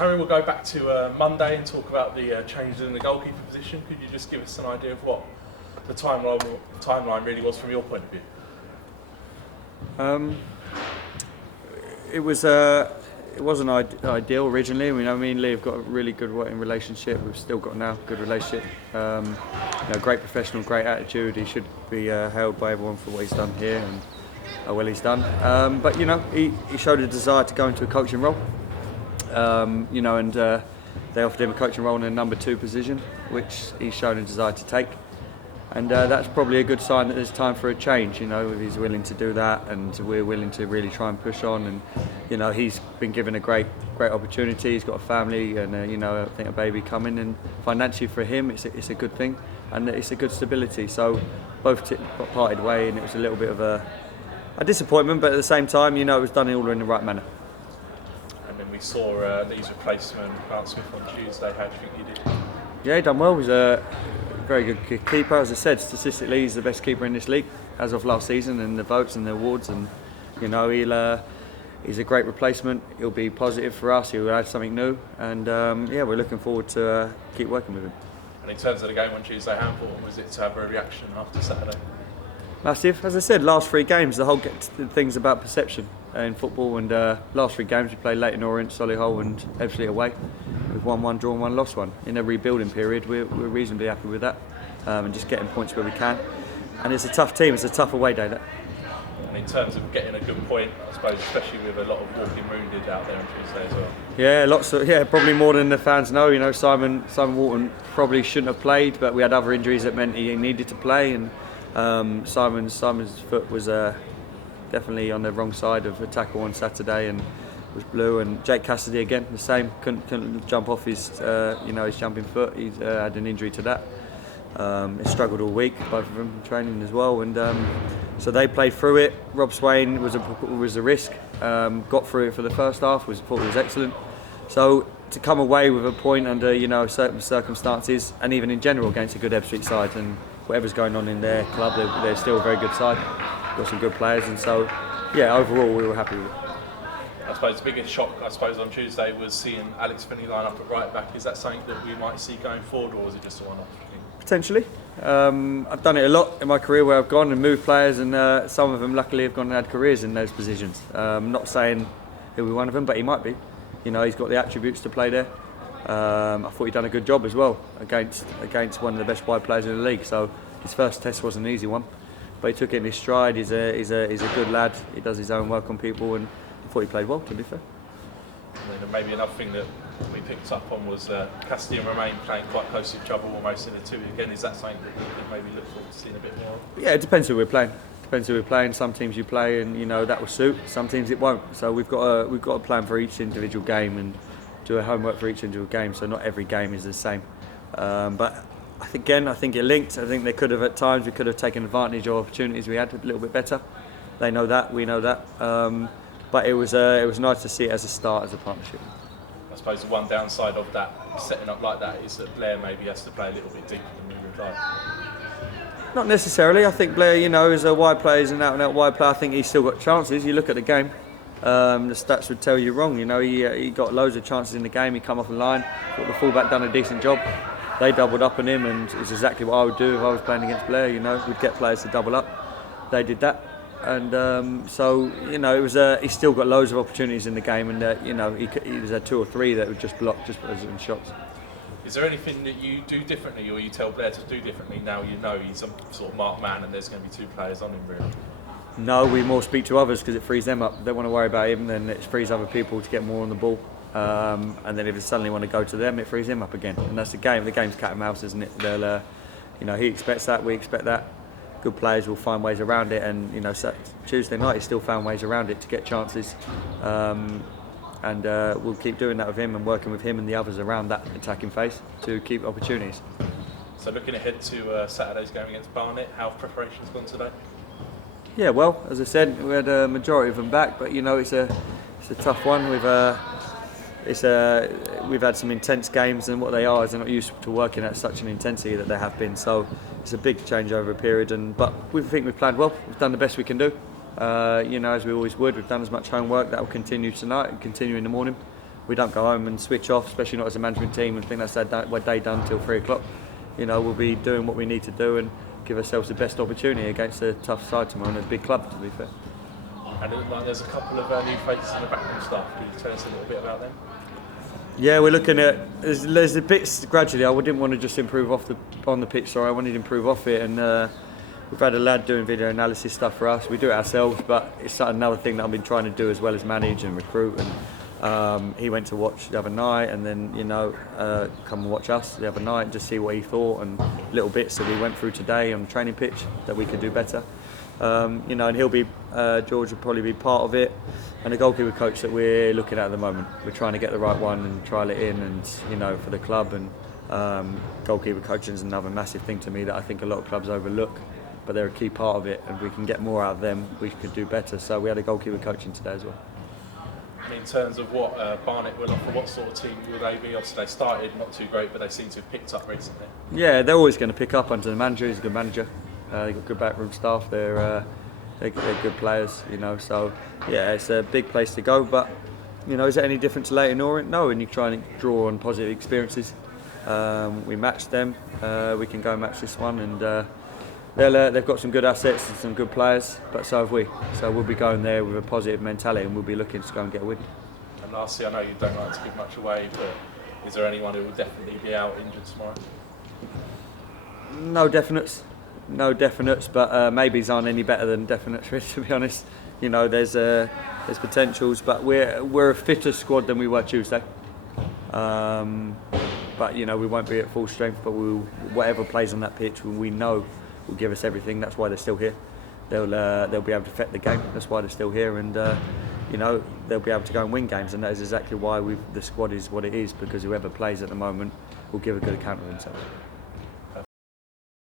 Harry, we'll go back to Monday and talk about the changes in the goalkeeper position. Could you just give us an idea of what the timeline really was from your point of view? It wasn't ideal originally. I mean, me and Lee have got a really good working relationship. We've still got now a good relationship. Great professional, great attitude. He should be hailed by everyone for what he's done here and how well he's done. But he showed a desire to go into a coaching role. And they offered him a coaching role in a number 2 position, which he's shown a desire to take. And that's probably a good sign that there's time for a change, if he's willing to do that and we're willing to really try and push on. And, he's been given a great opportunity. He's got a family and, I think a baby coming. And financially for him, it's a good thing and it's a good stability. So both parted way and it was a little bit of a disappointment, but at the same time, it was done all in the right manner. And then we saw Lee's replacement, Grant Smith, on Tuesday. How do you think he did? Yeah, he done well. He's a very good keeper. As I said, statistically he's the best keeper in this league as of last season in the votes and the awards, and he's a great replacement. He'll be positive for us. He'll add something new, and we're looking forward to keep working with him. And in terms of the game on Tuesday, how important was it to have a reaction after Saturday? Massive. As I said, last 3 games, the whole thing's about perception in football, and last 3 games we played Leyton Orient, Solihull and Ebbsfleet away. We've won 1, drawn 1, lost 1. In a rebuilding period, we're reasonably happy with that, and just getting points where we can. And it's a tough team, it's a tough away day. That. And in terms of getting a good point, I suppose, especially with a lot of walking wounded out there on Tuesday as well. Yeah, probably more than the fans know. Simon Walton probably shouldn't have played, but we had other injuries that meant he needed to play, and Simon's foot was definitely on the wrong side of a tackle on Saturday and was blue. And Jake Cassidy again, the same, couldn't jump off his jumping foot. He's had an injury to that. He struggled all week, both of them training as well, and so they played through it. Rob Swain was a risk, got through it for the first half. Thought it was excellent. So to come away with a point under certain circumstances, and even in general against a good Ebbsfleet side, and whatever's going on in their club, they're still a very good side. Got some good players, and so overall we were happy with it. I suppose the biggest shock, on Tuesday was seeing Alex Finney line up at right back. Is that something that we might see going forward, or was it just a one-off? Potentially. I've done it a lot in my career where I've gone and moved players, and some of them luckily have gone and had careers in those positions. Not saying he'll be one of them, but he might be. He's got the attributes to play there. I thought he'd done a good job as well against one of the best wide players in the league. So his first test was an easy one, but he took it in his stride. He's a good lad. He does his own work on people, and I thought he played well, to be fair. And then maybe another thing that we picked up on was Cassidy and Romain playing quite close to each other, almost in a 2 again. Is that something that you could maybe look forward to seeing a bit more of? Yeah, it depends who we're playing. Some teams you play and that will suit. Some teams it won't. So we've got a plan for each individual game and do a homework for each individual game. So not every game is the same. But I think it linked. I think we could have taken advantage of opportunities we had a little bit better. They know that, we know that. But it was nice to see it as a start, as a partnership. I suppose the one downside of that, setting up like that, is that Blair maybe has to play a little bit deeper than we would like. Not necessarily. I think Blair, is a wide player, is an out-and-out wide player. I think he's still got chances. You look at the game, the stats would tell you wrong. He got loads of chances in the game. He come off the line. Thought the fullback done a decent job. They doubled up on him, and it's exactly what I would do if I was playing against Blair. We'd get players to double up. They did that. And it was he's still got loads of opportunities in the game, and he was had 2 or 3 that would just block just as in shots. Is there anything that you do differently, or you tell Blair to do differently now he's a sort of marked man and there's going to be 2 players on him really? No, we more speak to others because it frees them up. They don't want to worry about him, then it frees other people to get more on the ball. And then if they suddenly want to go to them, it frees him up again. And that's the game. The game's cat and mouse, isn't it? They'll, he expects that, we expect that. Good players will find ways around it, and Tuesday night he still found ways around it to get chances, and we'll keep doing that with him and working with him and the others around that attacking phase to keep opportunities. So looking ahead to Saturday's game against Barnet, how have preparations gone today? Yeah, well, as I said, we had a majority of them back, but it's a tough one. We've had some intense games, and what they are is they're not used to working at such an intensity that they have been. So it's a big change over a period, but we think we've planned well. We've done the best we can do. As we always would. We've done as much homework. That will continue tonight and continue in the morning. we don't go home and switch off, especially not as a management team and think that's our day done till 3 o'clock. You know, we'll be doing what we need to do and give ourselves the best opportunity against a tough side tomorrow and a big club, to be fair. And there's a couple of new faces in the backroom staff. Can you tell us a little bit about them? Yeah, we're looking at there's a bits gradually. I didn't want to just improve on the pitch. Sorry, I wanted to improve off it, and we've had a lad doing video analysis stuff for us. We do it ourselves, but it's another thing that I've been trying to do as well as manage and recruit. And he went to watch the other night, and then come and watch us the other night and just see what he thought and little bits that we went through today on the training pitch that we could do better. And he'll be George will probably be part of it, and the goalkeeper coach that we're looking at the moment. We're trying to get the right one and trial it in, and for the club. And goalkeeper coaching is another massive thing to me that I think a lot of clubs overlook, but they're a key part of it, and we can get more out of them. We could do better. So we had a goalkeeper coaching today as well. In terms of what Barnet will offer, what sort of team will they be? Obviously, they started not too great, but they seem to have picked up recently. Yeah, they're always going to pick up under the manager. He's a good manager. They've got good backroom staff. They're good players, So yeah, it's a big place to go. But is it any different to Leyton Orient? No, and you try and draw on positive experiences. We matched them. We can go and match this one, and they've got some good assets and some good players. But so have we. So we'll be going there with a positive mentality, and we'll be looking to go and get a win. And lastly, I know you don't like to give much away, but is there anyone who will definitely be out injured tomorrow? No definites, but maybes aren't any better than definites, really, to be honest. There's potentials, but we're a fitter squad than we were Tuesday. But we won't be at full strength. But whatever plays on that pitch, we know will give us everything. That's why they're still here. They'll be able to affect the game. That's why they're still here, and they'll be able to go and win games. And that is exactly why the squad is what it is, because whoever plays at the moment will give a good account of themselves.